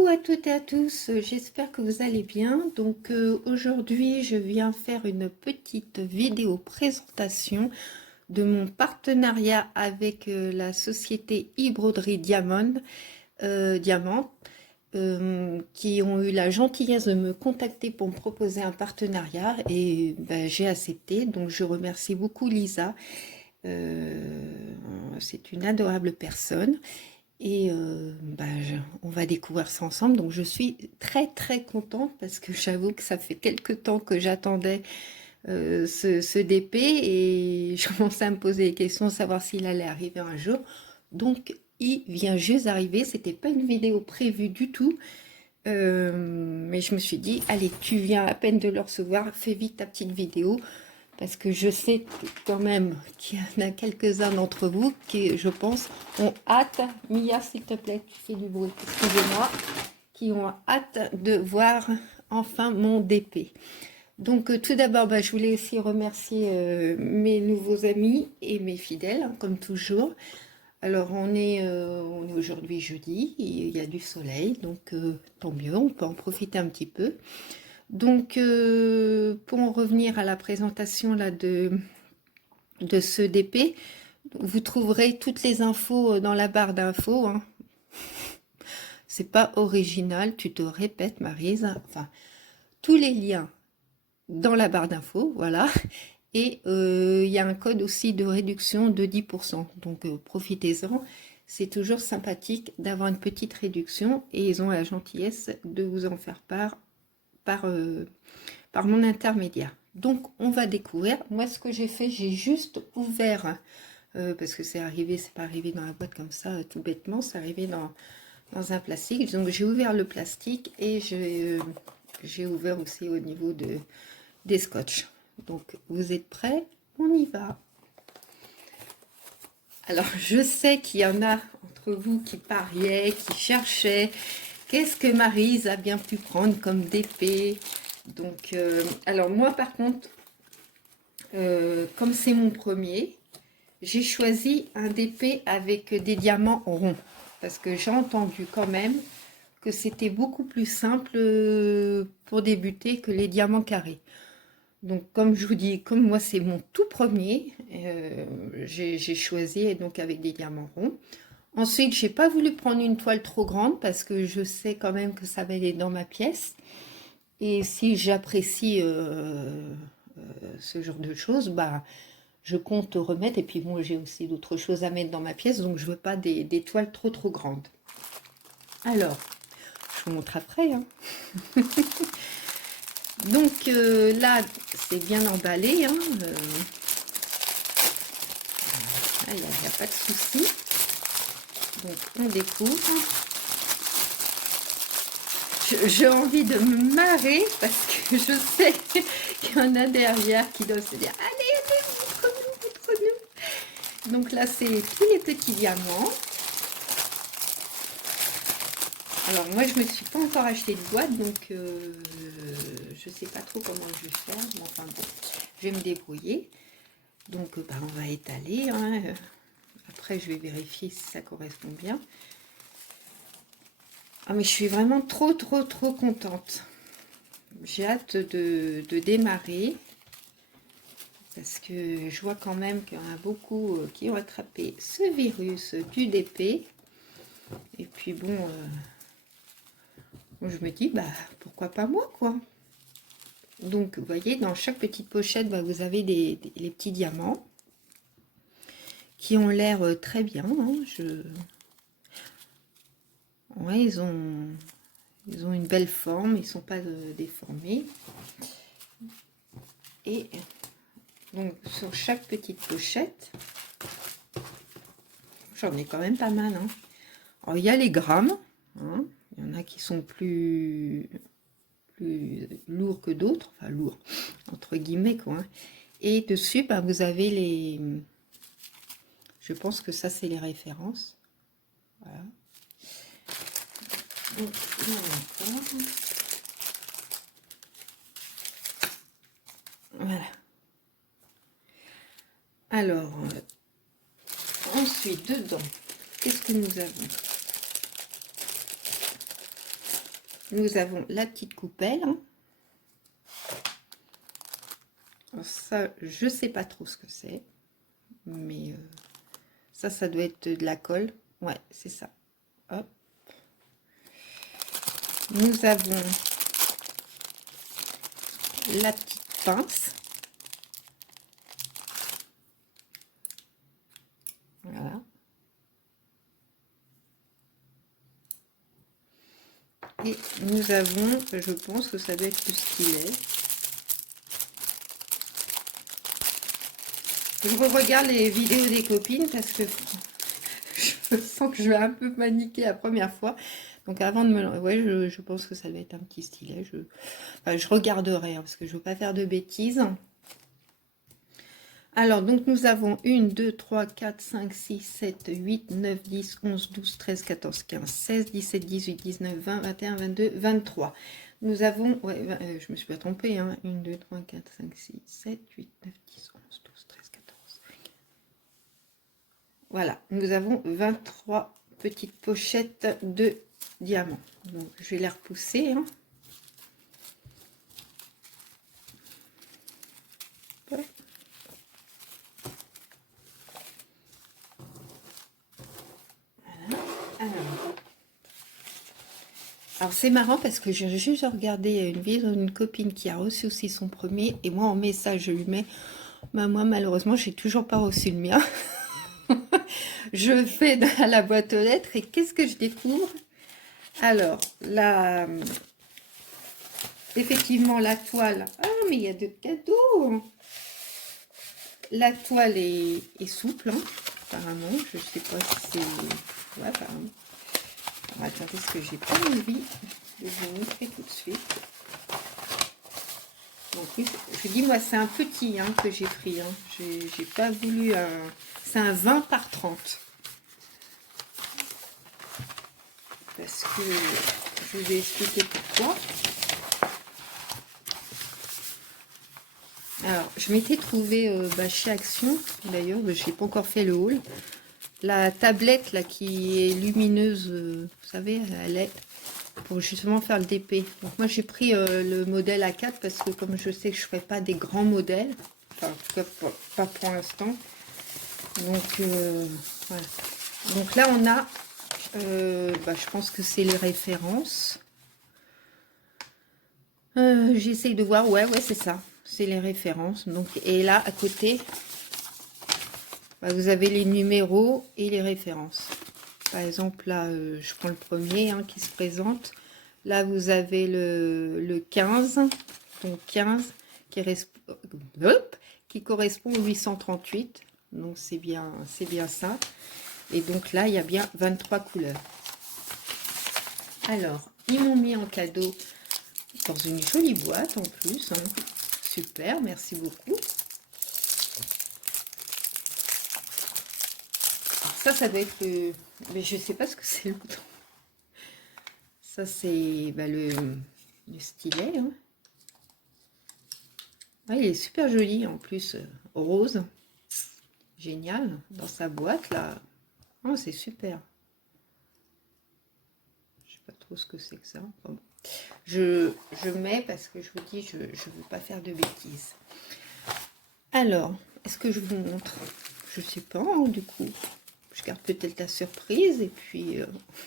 Coucou à toutes et à tous, j'espère que vous allez bien. Donc aujourd'hui, je viens faire une petite vidéo présentation de mon partenariat avec la société e-broderie Diamant, qui ont eu la gentillesse de me contacter pour me proposer un partenariat et ben, j'ai accepté. Donc je remercie beaucoup Lisa. C'est une adorable personne. Et on va découvrir ça ensemble. Donc je suis très contente parce que j'avoue que ça fait quelque temps que j'attendais ce DP et je commençais à me poser des questions, savoir s'il allait arriver un jour. Donc il vient juste d'arriver. C'était pas une vidéo prévue du tout. Mais je me suis dit, allez, tu viens à peine de le recevoir, fais vite ta petite vidéo. Parce que je sais quand même qu'il y en a quelques-uns d'entre vous qui, je pense, ont hâte, Mia, s'il te plaît, tu fais du bruit, excusez-moi, qui ont hâte de voir enfin mon DP. Donc tout d'abord, je voulais aussi remercier mes nouveaux amis et mes fidèles, hein, comme toujours. Alors on est aujourd'hui jeudi, il y a du soleil, donc tant mieux, on peut en profiter un petit peu. Donc, pour en revenir à la présentation là, de ce DP, vous trouverez toutes les infos dans la barre d'infos. Hein. C'est pas original, tu te répètes, Maryse. Enfin, tous les liens dans la barre d'infos, voilà. Et il y a un code aussi de réduction de 10%. Donc, profitez-en. C'est toujours sympathique d'avoir une petite réduction et ils ont la gentillesse de vous en faire part par mon intermédiaire. Donc on va découvrir. Moi ce que j'ai fait, j'ai juste ouvert parce que c'est arrivé, c'est pas arrivé dans la boîte comme ça tout bêtement, c'est arrivé dans un plastique. Donc j'ai ouvert le plastique et j'ai ouvert aussi au niveau des scotch. Donc vous êtes prêts? On y va. Alors je sais qu'il y en a entre vous qui pariaient, qui cherchaient qu'est-ce que Maryse a bien pu prendre comme DP. Donc, alors moi par contre, comme c'est mon premier, j'ai choisi un DP avec des diamants ronds. Parce que j'ai entendu quand même que c'était beaucoup plus simple pour débuter que les diamants carrés. Donc comme je vous dis, comme moi c'est mon tout premier, j'ai choisi donc avec des diamants ronds. Ensuite, j'ai pas voulu prendre une toile trop grande parce que je sais quand même que ça va aller dans ma pièce. Et si j'apprécie ce genre de choses, je compte remettre. Et puis bon, j'ai aussi d'autres choses à mettre dans ma pièce, donc je veux pas des toiles trop grandes. Alors, je vous montre après. Hein. Donc là, c'est bien emballé. Hein, il n'y a pas de souci. Donc on découvre. J'ai envie de me marrer parce que je sais qu'il y en a derrière qui doivent se dire allez, montre-nous. Donc là, c'est tous les petits diamants. Alors moi, je me suis pas encore acheté de boîte, donc je sais pas trop comment je vais faire. Mais enfin bon, je vais me débrouiller. Donc on va étaler. Hein. Après, je vais vérifier si ça correspond bien. Ah mais je suis vraiment trop contente. J'ai hâte de démarrer parce que je vois quand même qu'il y en a beaucoup qui ont attrapé ce virus du DP. Et puis bon, je me dis, pourquoi pas moi, quoi. Donc, vous voyez, dans chaque petite pochette, vous avez les petits diamants qui ont l'air très bien. Hein, ouais, ils ont une belle forme, ils ne sont pas déformés. Et donc, sur chaque petite pochette, j'en ai quand même pas mal. Hein. Alors, il y a les grammes. Hein, il y en a qui sont plus lourds que d'autres. Enfin, lourds, entre guillemets, quoi. Hein. Et dessus, vous avez les... Je pense que ça, c'est les références. Voilà. Donc, voilà. Alors, ensuite, dedans, qu'est-ce que nous avons? Nous avons la petite coupelle. Alors ça, je sais pas trop ce que c'est, mais ça doit être de la colle. Ouais, c'est ça. Hop. Nous avons la petite pince. Voilà. Et nous avons, je pense que ça doit être le stylet. Je regarde les vidéos des copines parce que je sens que je vais un peu paniquer la première fois. Donc avant de me... Ouais, je pense que ça doit être un petit stylet. Enfin, je regarderai hein, parce que je ne veux pas faire de bêtises. Alors, donc nous avons 1, 2, 3, 4, 5, 6, 7, 8, 9, 10, 11, 12, 13, 14, 15, 16, 17, 18, 19, 20, 21, 22, 23. Nous avons, ouais, je me suis pas trompée, hein, 1, 2, 3, 4, 5, 6, 7, 8, 9, 10, 11, 12, 13, 14. Voilà, nous avons 23 petites pochettes de diamants. Donc, je vais les repousser. Hein. Ouais. Alors c'est marrant parce que j'ai juste regardé une vidéo d'une copine qui a reçu aussi son premier et moi en message je lui mets bah, moi malheureusement j'ai toujours pas reçu le mien. Je fais dans la boîte aux lettres et qu'est-ce que je découvre? Alors effectivement la toile, ah mais il y a de cadeaux. La toile est souple hein, apparemment, je sais pas si c'est... Ouais, apparemment. On va regarder ce que j'ai pas envie de vous montrer tout de suite. Donc, je dis moi c'est un petit hein, que j'ai pris. Hein. J'ai pas voulu un. C'est un 20 par 30. Parce que je vous ai expliqué pourquoi. Alors je m'étais trouvé chez Action. D'ailleurs, je n'ai pas encore fait le haul. La tablette là qui est lumineuse, vous savez, à LED. Pour justement faire le DP. Donc moi j'ai pris le modèle A4 parce que comme je sais que je ne ferai pas des grands modèles, enfin en tout cas pas pour l'instant. Donc voilà. Donc là on a, je pense que c'est les références. J'essaye de voir, ouais c'est ça, c'est les références. Donc et là à côté, vous avez les numéros et les références. Par exemple là je prends le premier hein, qui se présente. Là, vous avez le 15, donc 15, qui correspond au 838. Donc, c'est bien ça. Et donc là, il y a bien 23 couleurs. Alors, ils m'ont mis en cadeau dans une jolie boîte en plus. Hein. Super, merci beaucoup. Alors ça doit être le... Mais je ne sais pas ce que c'est le bouton. Ça, c'est le stylet. Hein. Ah, il est super joli en plus, rose. Génial. Dans sa boîte là. Oh, c'est super. Je sais pas trop ce que c'est que ça. Enfin, bon. Je mets parce que je vous dis, je ne veux pas faire de bêtises. Alors, est-ce que je vous montre? Je sais pas, hein, du coup. Je garde peut-être la surprise et puis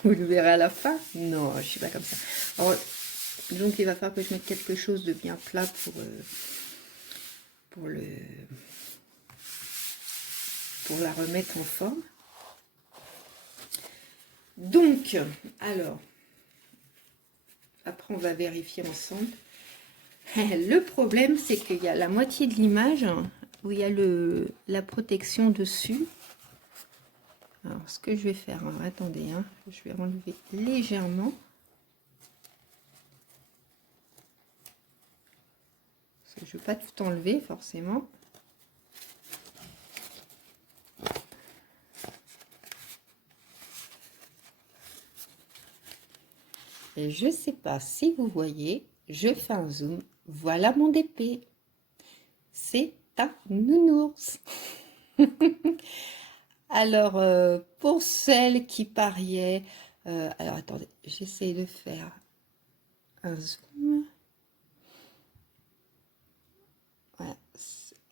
vous le verrez à la fin. Non, je suis pas comme ça. Alors, donc il va falloir que je mette quelque chose de bien plat pour la remettre en forme. Donc, alors, après on va vérifier ensemble. Le problème, c'est qu'il y a la moitié de l'image où il y a la protection dessus. Alors, ce que je vais faire, hein, attendez, hein, je vais enlever légèrement. Parce que je ne veux pas tout enlever, forcément. Et je ne sais pas si vous voyez, je fais un zoom. Voilà mon DP. C'est un nounours. Alors, pour celles qui pariaient, alors attendez, j'essaie de faire un zoom. Voilà.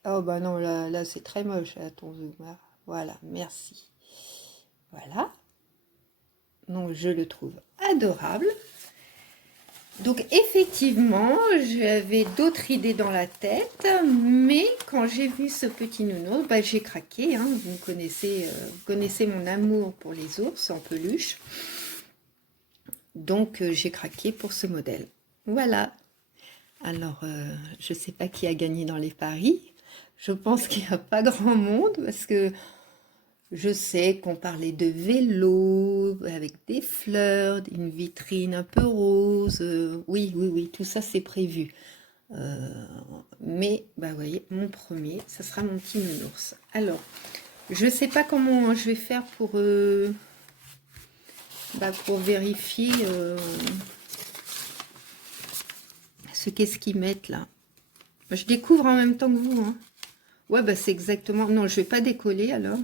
Oh bah non, là c'est très moche là, ton zoom. Voilà, merci. Voilà. Donc je le trouve adorable. Donc effectivement, j'avais d'autres idées dans la tête, mais quand j'ai vu ce petit nounours, bah, j'ai craqué. Hein. Vous connaissez mon amour pour les ours en peluche. Donc j'ai craqué pour ce modèle. Voilà. Alors, je ne sais pas qui a gagné dans les paris. Je pense qu'il n'y a pas grand monde parce que je sais qu'on parlait de vélo avec des fleurs, une vitrine un peu rose. Oui, tout ça c'est prévu. Mais, bah, vous voyez, mon premier, ça sera mon petit nounours. Alors, je ne sais pas comment je vais faire pour vérifier qu'est-ce qu'ils mettent là. Je découvre en même temps que vous. Hein. Ouais, bah c'est exactement... Non, je vais pas décoller alors.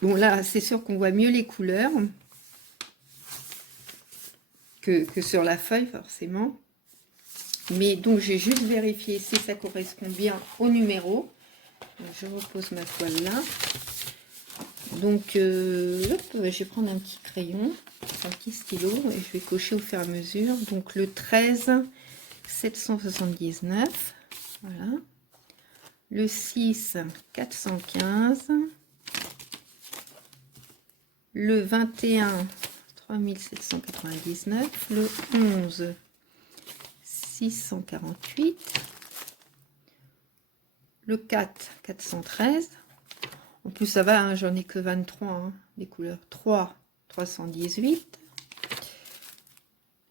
Bon, là, c'est sûr qu'on voit mieux les couleurs que sur la feuille, forcément. Mais donc, j'ai juste vérifié si ça correspond bien au numéro. Donc, je repose ma toile là. Donc, hop, je vais prendre un petit crayon, un petit stylo, et je vais cocher au fur et à mesure. Donc, le 13, 779. Voilà. Le 6, 415. Le 21, 3799. Le 11, 648. Le 4, 413. En plus, ça va, hein, j'en ai que 23, hein, les couleurs. 3, 318.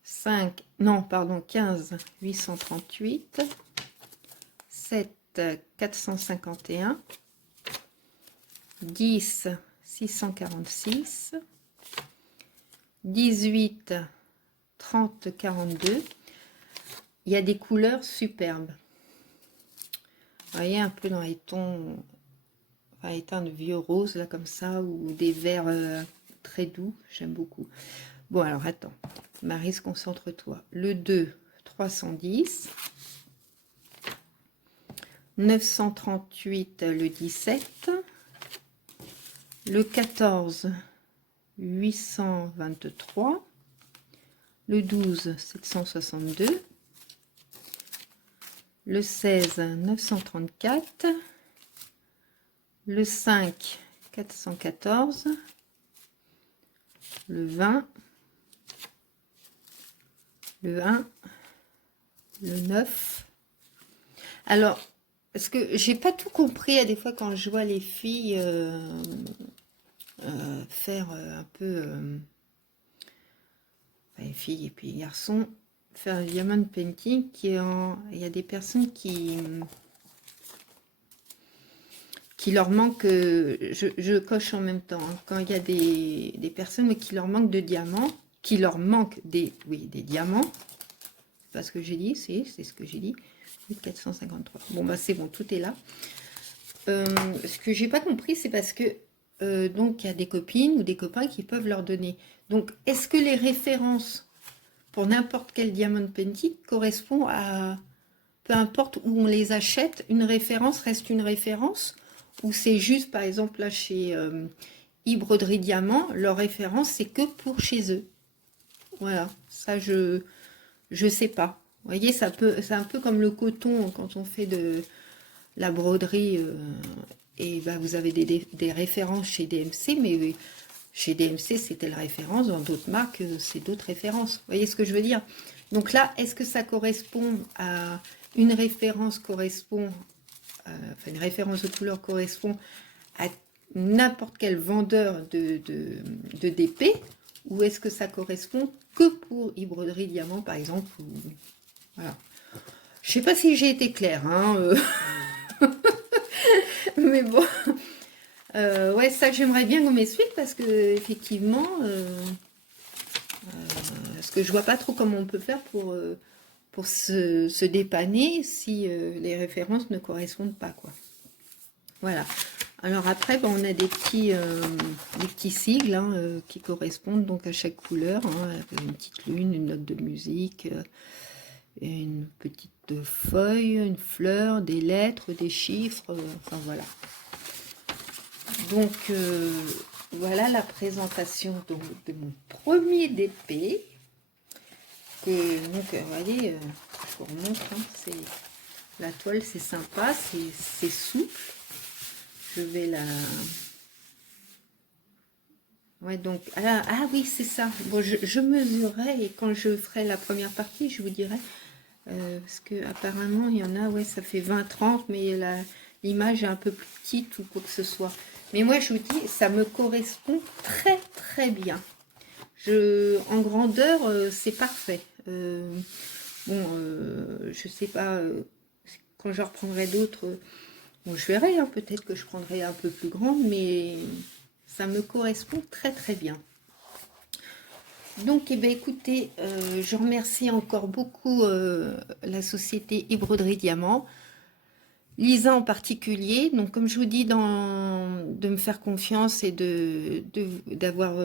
5, non, pardon, 15, 838. 7, 451. 10, 646. 18, 30, 42. Il y a des couleurs superbes. Vous voyez, un peu dans les tons, enfin, les teintes de vieux rose, là, comme ça, ou des verts très doux. J'aime beaucoup. Bon, alors, attends. Marie, concentre-toi. Le 2, 310. 938, le 17. Le 14, 823. Le 12, 762. Le 16, 934. Le 5, 414. Le 20. Le 1. Le 9. Alors, parce que j'ai pas tout compris à des fois quand je vois les filles faire un peu... les filles et puis les garçons faire un diamond painting il y a des personnes qui leur manque, je coche en même temps, hein, quand il y a des personnes mais qui leur manquent de diamants, qui leur manquent des diamants, c'est pas ce que j'ai dit, c'est ce que j'ai dit, 1453. Bon bah c'est bon, tout est là. Ce que j'ai pas compris, c'est parce que donc il y a des copines ou des copains qui peuvent leur donner. Donc est-ce que les références pour n'importe quel diamond painting correspond à, peu importe où on les achète, une référence reste une référence, ou c'est juste, par exemple, là, chez e-broderie diamant, leur référence, c'est que pour chez eux. Voilà, ça, je sais pas. Vous voyez, c'est un peu comme le coton, quand on fait de la broderie, et bah, vous avez des références chez DMC, mais chez DMC, c'est telle référence, dans d'autres marques, c'est d'autres références. Vous voyez ce que je veux dire? Donc là, est-ce que ça correspond à... Une référence correspond... enfin, une référence de couleur correspond à n'importe quel vendeur de DP, ou est-ce que ça correspond que pour e-broderie diamant, par exemple, ou... Voilà. Je sais pas si j'ai été claire, hein, mais bon... ouais, ça j'aimerais bien qu'on m'explique parce que effectivement, parce que je vois pas trop comment on peut faire pour se dépanner si les références ne correspondent pas, quoi. Voilà. Alors après, ben, on a des petits sigles hein, qui correspondent donc à chaque couleur. Hein, une petite lune, une note de musique, une petite feuille, une fleur, des lettres, des chiffres, enfin voilà. Donc voilà la présentation donc, de mon premier DP. Donc vous voyez, je vous remontre, hein, la toile c'est sympa, c'est souple. Je vais la... Ouais, donc, ah oui, c'est ça. Bon, je mesurerai et quand je ferai la première partie, je vous dirai. Parce que apparemment, il y en a, ouais, ça fait 20-30, mais l'image est un peu plus petite ou quoi que ce soit. Mais moi, je vous dis, ça me correspond très, très bien. En grandeur, c'est parfait. Bon, je sais pas, quand je reprendrai d'autres, bon, je verrai, hein, peut-être que je prendrai un peu plus grand, mais ça me correspond très très bien. Donc, eh bien, écoutez, je remercie encore beaucoup la société Broderie Diamant, Lisa en particulier. Donc, comme je vous dis, de me faire confiance et d'avoir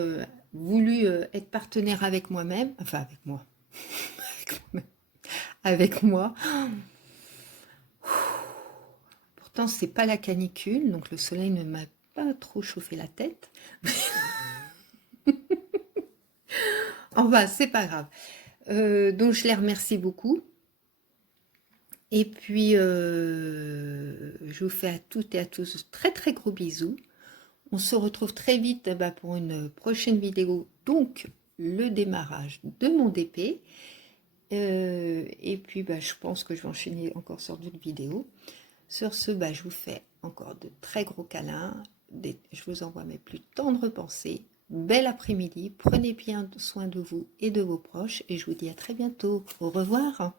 voulu être partenaire avec moi-même, enfin avec moi, avec moi. Pourtant, c'est pas la canicule, donc le soleil ne m'a pas trop chauffé la tête. Enfin, c'est pas grave. Donc, je les remercie beaucoup. Et puis, je vous fais à toutes et à tous très très gros bisous. On se retrouve très vite pour une prochaine vidéo, donc le démarrage de mon DP. Et puis, je pense que je vais enchaîner encore sur d'autres vidéos. Sur ce, je vous fais encore de très gros câlins. Je vous envoie mes plus tendres pensées. Bel après-midi. Prenez bien soin de vous et de vos proches. Et je vous dis à très bientôt. Au revoir.